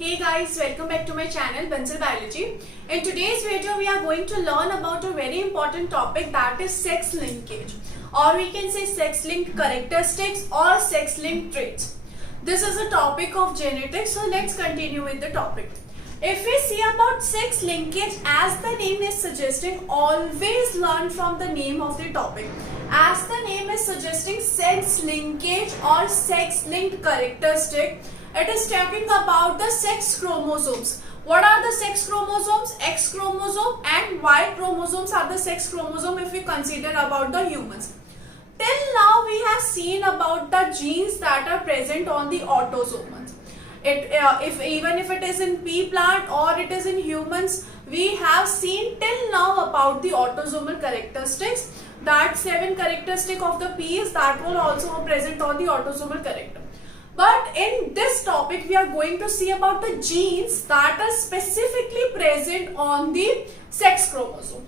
Hey guys, welcome back to my channel Bansal Biology. In today's video we are going to learn about a very important topic, that is sex linkage, or we can say sex linked characteristics or sex linked traits. This is a topic of genetics, so let's continue with the topic. If we see about sex linkage, as the name is suggesting, always learn from the name of the topic. As the name is suggesting, sex linkage or sex linked characteristic, it is talking about the sex chromosomes. What are the sex chromosomes? X chromosome and Y chromosomes are the sex chromosome if we consider about the humans. Till now we have seen about the genes that are present on the autosomes. Even if it is in pea plant or it is in humans, we have seen till now about the autosomal characteristics. That 7 characteristic of the peas that were also present on the autosomal character. But in this topic we are going to see about the genes that are specifically present on the sex chromosome.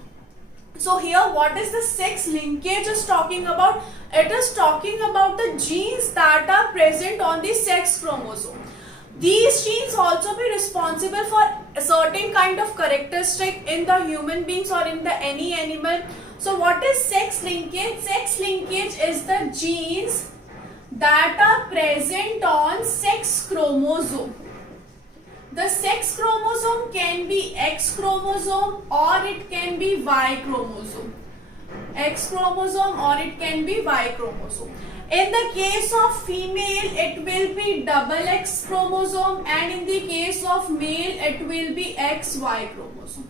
So here what is the sex linkage is talking about? It is talking about the genes that are present on the sex chromosome. These genes also be responsible for a certain kind of characteristic in the human beings or in the any animal. So what is sex linkage? Sex linkage is the genes that are present on sex chromosome. The sex chromosome can be X chromosome or it can be Y chromosome. X chromosome or it can be Y chromosome. In the case of female, it will be double X chromosome, and in the case of male, it will be XY chromosome.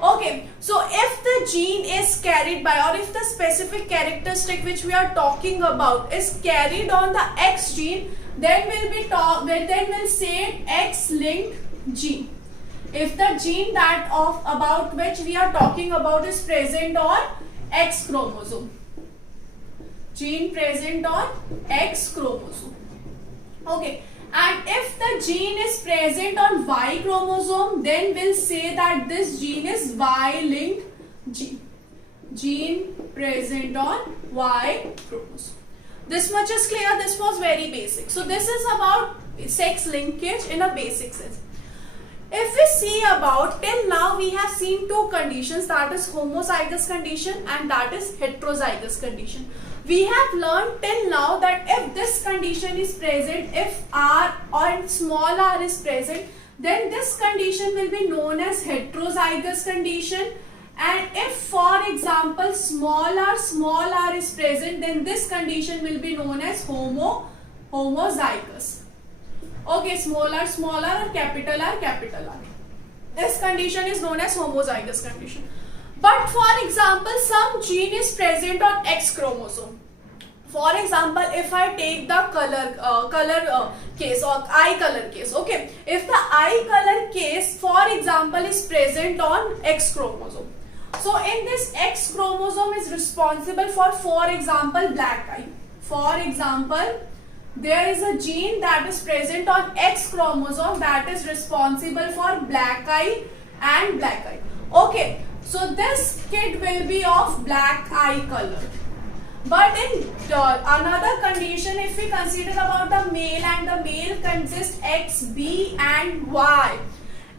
Okay, so if the gene is carried by, or if the specific characteristic which we are talking about is carried on the X gene, then we'll say X-linked gene. If the gene about which we are talking about is present on X chromosome. Gene present on X chromosome. Okay. And if the gene is present on Y chromosome, then we'll say that this gene is Y-linked gene. Gene present on Y chromosome. This much is clear. This was very basic. So this is about sex linkage in a basic sense. If we see about, till now we have seen two conditions, that is homozygous condition and that is heterozygous condition. We have learned till now that if this condition is present, if R or small r is present, then this condition will be known as heterozygous condition. And if, for example, small r is present, then this condition will be known as homozygous. Okay, small r or capital R. This condition is known as homozygous condition. But for example, some gene is present on X chromosome. For example, if I take the color case or eye color case, okay, if the eye color case, for example, is present on X chromosome. So in this X chromosome is responsible for example, black eye. For example, there is a gene that is present on X chromosome that is responsible for black eye and black eye. Okay, so this kid will be of black eye color. But in another condition, if we consider about the male, and the male consists X, B and Y.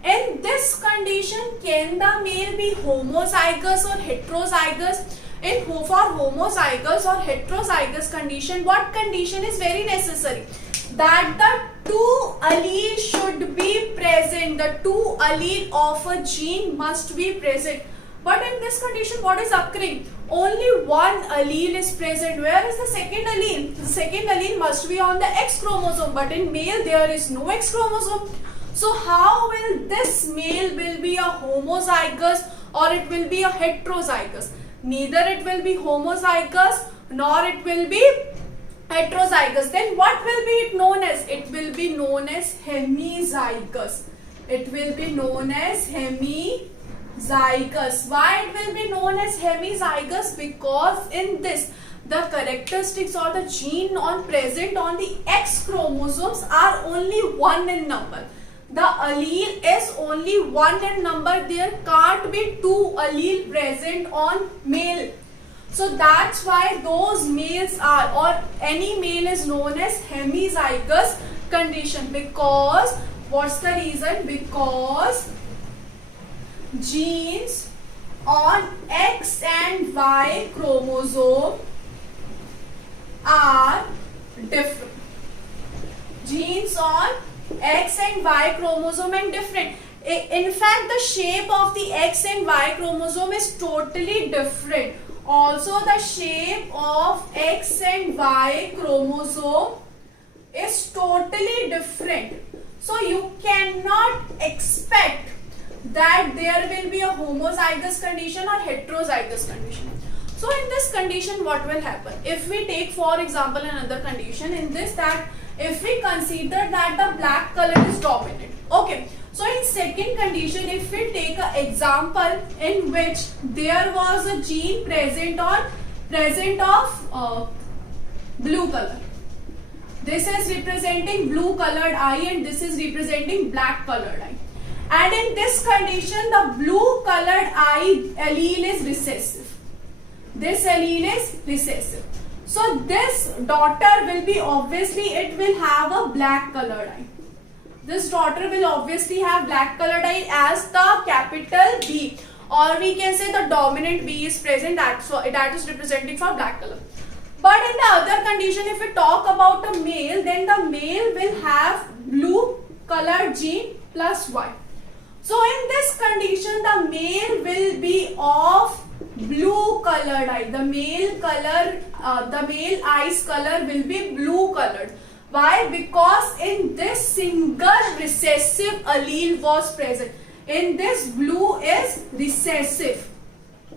In this condition, can the male be homozygous or heterozygous? For homozygous or heterozygous condition, what condition is very necessary? That the two alleles should be present. The two allele of a gene must be present. But in this condition, what is occurring? Only one allele is present. Where is the second allele? The second allele must be on the X chromosome. But in male, there is no X chromosome. So how will this male will be a homozygous or it will be a heterozygous? Neither it will be homozygous nor it will be heterozygous. Then what will be it known as? It will be known as hemizygous. It will be known as hemizygous. Why it will be known as hemizygous? Because in this, the characteristics or the gene present on the X chromosomes are only 1 in number. The allele is only 1 in number. There can't be 2 allele present on male. So that's why those males or any male is known as hemizygous condition, because What's the reason? Because genes on X and Y chromosome are different. Genes on X and Y chromosome are different. In fact, the shape of the X and Y chromosome is totally different. Also, the shape of X and Y chromosome is totally different. So, you cannot expect that there will be a homozygous condition or heterozygous condition. So, in this condition, what will happen? If we take, for example, another condition in this, that if we consider that the black color is dominant. Okay. So, in second condition, if we take an example in which there was a gene present of blue color. This is representing blue colored eye and this is representing black colored eye. And in this condition, the blue colored eye allele is recessive. This allele is recessive. So, this daughter will be obviously, it will have a black colored eye. This daughter will obviously have black colored eye as the capital B, or we can say the dominant B is present, that is representing for black color. But in the other condition, if we talk about a male, then the male will have blue colored gene plus Y. So in this condition, the male will be of blue colored eye. The male eye's color will be blue colored. Why? Because in this single recessive allele was present. In this, blue is recessive.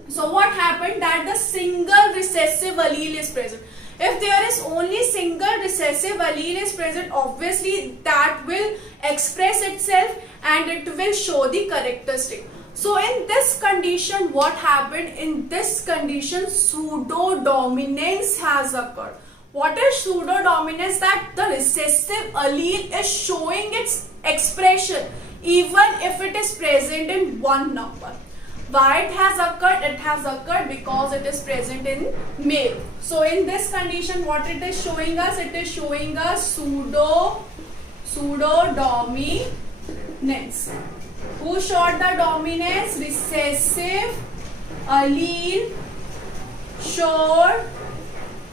So what happened? That the single recessive allele is present. If there is only single recessive allele is present, obviously that will express itself and it will show the characteristic. So in this condition, what happened? In this condition, pseudo-dominance has occurred. What is pseudo-dominance? That the recessive allele is showing its expression even if it is present in one number. Why it has occurred? It has occurred because it is present in male. So in this condition, what it is showing us? It is showing us pseudo-dominance. Who showed the dominance? Recessive allele showed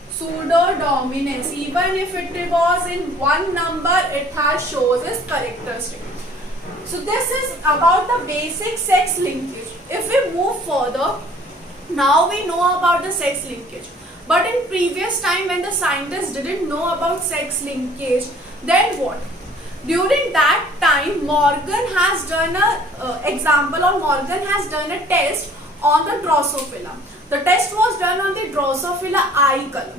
pseudo-dominance. Even if it was in one number, it has shows its characteristic. So this is about the basic sex linkage. If we move further, now we know about the sex linkage. But in previous time when the scientists didn't know about sex linkage, then what? During that time, Morgan has done Morgan has done a test on the Drosophila. The test was done on the Drosophila eye color.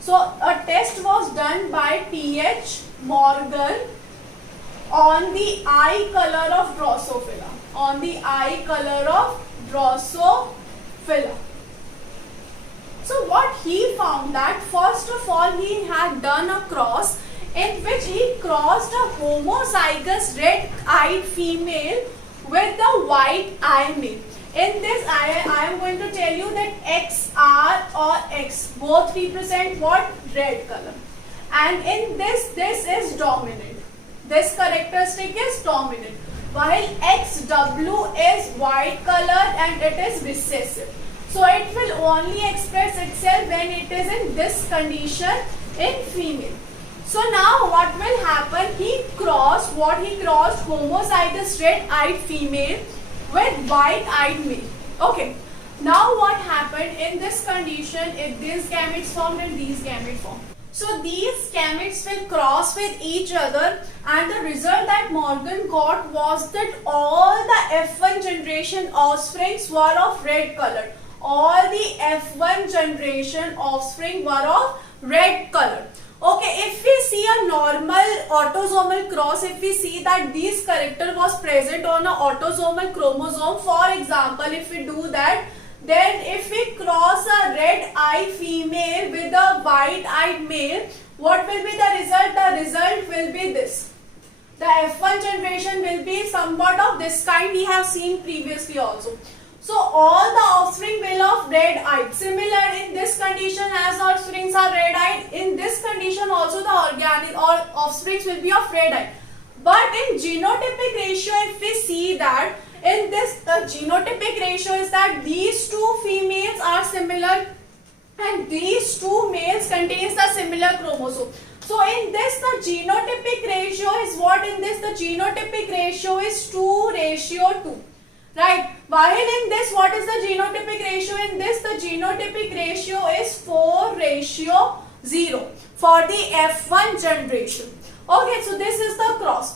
So a test was done by T.H. Morgan on the eye color of Drosophila. On the eye color of Drosophila. So what he found, that first of all he had done a cross in which he crossed a homozygous red-eyed female with the white-eyed male. In this, I am going to tell you that XR or X both represent what? Red color. And in this is dominant. This characteristic is dominant. While XW is white color and it is recessive. So it will only express itself when it is in this condition in female. So now what will happen? He crossed homozygous red-eyed female with white-eyed male. Okay. Now what happened in this condition if these gametes formed and these gametes formed? So these gametes will cross with each other and the result that Morgan got was that all the F1 generation offsprings were of red color. All the F1 generation offspring were of red color. Okay, if we see a normal autosomal cross, if we see that this character was present on an autosomal chromosome, for example, if we do that, then if we cross a red-eyed female with a white-eyed male, what will be the result? The result will be this. The F1 generation will be somewhat of this kind we have seen previously also. So all the offspring will of red-eyed. Similar in this condition as offsprings are red-eyed, in this condition also the offsprings will be of red-eyed. But in genotypic ratio, if we see that in this, the genotypic ratio is that these two females are similar and these two males contains the similar chromosome. So in this, the genotypic ratio is what? In this, the genotypic ratio is 2:2, right? While in this, what is the genotypic ratio? In this, the genotypic ratio is 4:0 for the F1 generation. Okay, so this is the cross.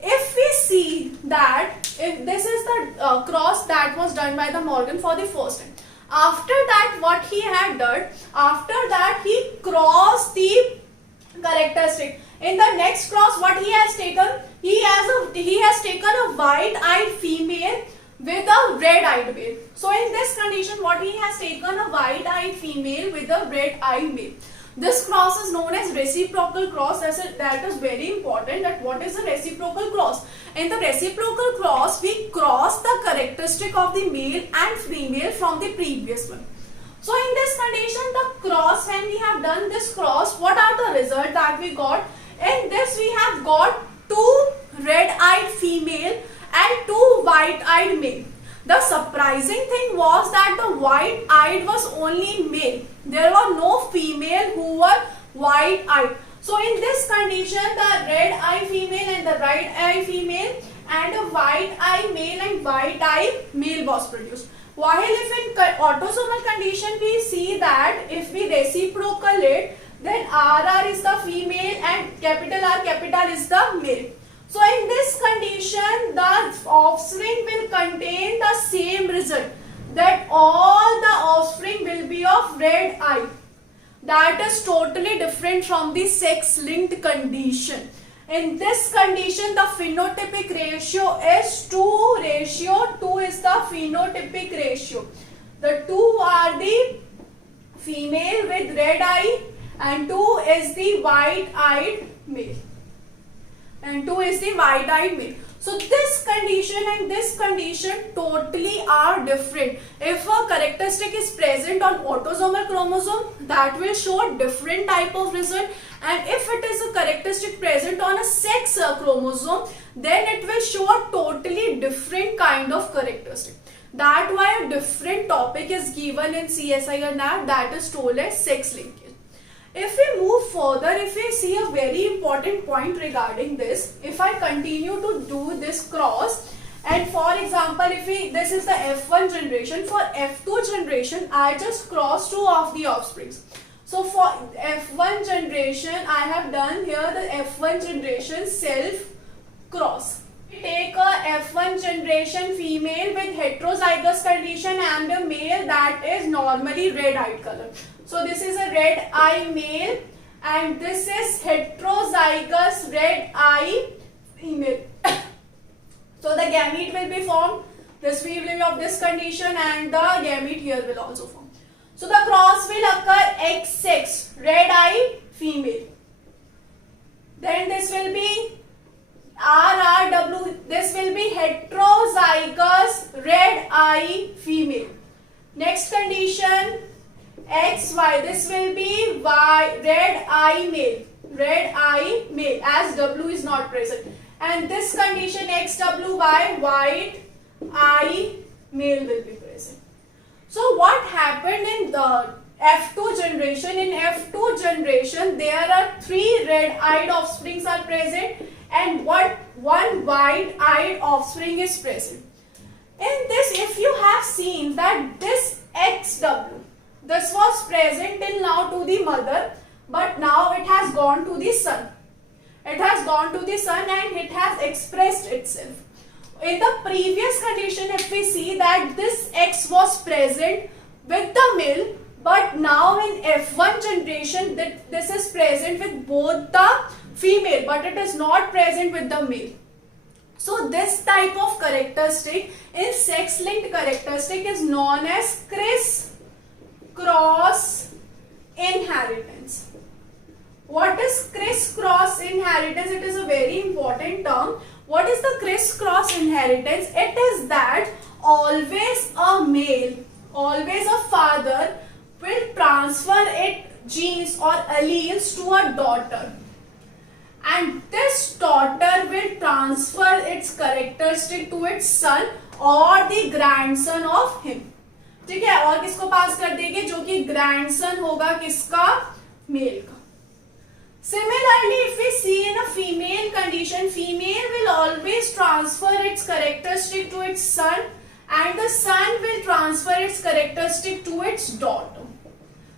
If we see that, if this is the cross that was done by the Morgan for the first time. After that, what he had done, after that he crossed the characteristic. In the next cross, what he has taken, he has taken a white-eyed female with a red-eyed male. So in this condition, what he has taken a white-eyed female with a red-eyed male. This cross is known as reciprocal cross. That is very important. That what is a reciprocal cross? In the reciprocal cross, we cross the characteristic of the male and female from the previous one. So in this condition, the cross, when we have done this cross, what are the results that we got? In this, we have got 2 red-eyed female and 2 white-eyed male. The surprising thing was that the white-eyed was only male. There were no female who were white-eyed. So in this condition, the red-eyed female and the white-eyed female and a white-eyed male and white-eyed male was produced. While if in autosomal condition we see that if we reciprocal it, then RR is the female and R is the male. So in this condition, the offspring will contain the same result, that all the offspring will be of red eye. That is totally different from the sex-linked condition. In this condition, the phenotypic ratio is 2:2 is the phenotypic ratio. The 2 are the female with red eye and 2 is the white-eyed male. And 2 is the white-eyed male. So this condition and this condition totally are different. If a characteristic is present on autosomal chromosome, that will show different type of result. And if it is a characteristic present on a sex chromosome, then it will show a totally different kind of characteristic. That why a different topic is given in CSIR NAT, that is told as sex linkage. If we move further, if we see a very important point regarding this, if I continue to do this cross, and for example, this is the F1 generation, for F2 generation, I just cross 2 of the offsprings. So for F1 generation, I have done here the F1 generation self cross. We take a F1 generation female with heterozygous condition and a male that is normally red-eyed color. So this is a red eye male and this is heterozygous red eye female. So the gamete will be formed. This will be of this condition and the gamete here will also form. So the cross will occur XX, red eye female. Then this will be RRW, this will be heterozygous red eye female. Next condition XY, this will be red eye male as W is not present. And this condition XWY, white eye male will be present. So what happened in the F2 generation? In F2 generation, there are 3 red-eyed offsprings are present and one white-eyed offspring is present. In this, if you have seen that this XW, this was present till now to the mother, but now it has gone to the son. It has gone to the son and it has expressed itself. In the previous condition, if we see that this X was present with the male, but now in F1 generation, this is present with both the female, but it is not present with the male. So this type of characteristic in sex-linked characteristic is known as criss-cross inheritance. What is criss-cross inheritance? It is a very important term. What is the criss-cross inheritance? It is that always a male, always a father will transfer its genes or alleles to a daughter. and this daughter will transfer its characteristic to its son or the grandson of him. ठीक है, और किसको पास कर देगी, जो कि grandson होगा किसका, मेल का. Similarly, if we see in a female condition, female will always transfer its characteristic to its son and the son will transfer its characteristic to its daughter.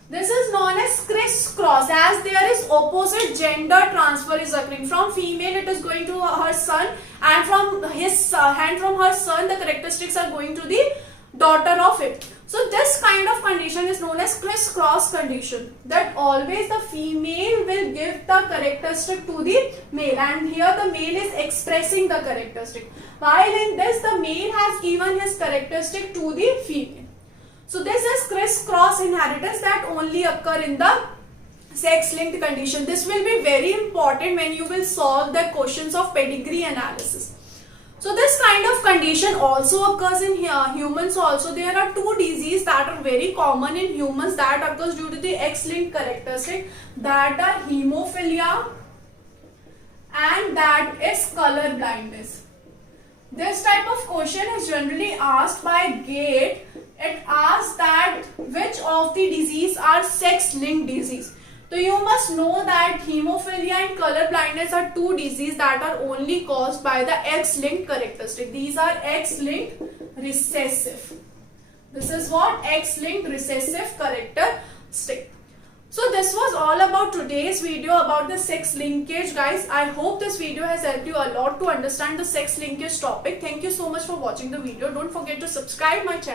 This is known as crisscross, as there is opposite gender transfer is occurring. From female it is going to her son, and from her son the characteristics are going to the daughter of it. So this kind of condition is known as crisscross condition, that always the female will give the characteristic to the male, and here the male is expressing the characteristic, while in this the male has given his characteristic to the female. So this is crisscross inheritance that only occur in the sex linked condition. This will be very important when you will solve the questions of pedigree analysis. So this kind of condition also occurs in humans also. There are two diseases that are very common in humans that occurs due to the X-linked characteristic, that are hemophilia and that is color blindness. This type of question is generally asked by GATE. It asks that which of the disease are sex-linked disease. So you must know that hemophilia and color blindness are two diseases that are only caused by the X-linked characteristic. These are X-linked recessive. This is what X-linked recessive characteristic. So this was all about today's video about the sex linkage, guys. I hope this video has helped you a lot to understand the sex linkage topic. Thank you so much for watching the video. Don't forget to subscribe my channel.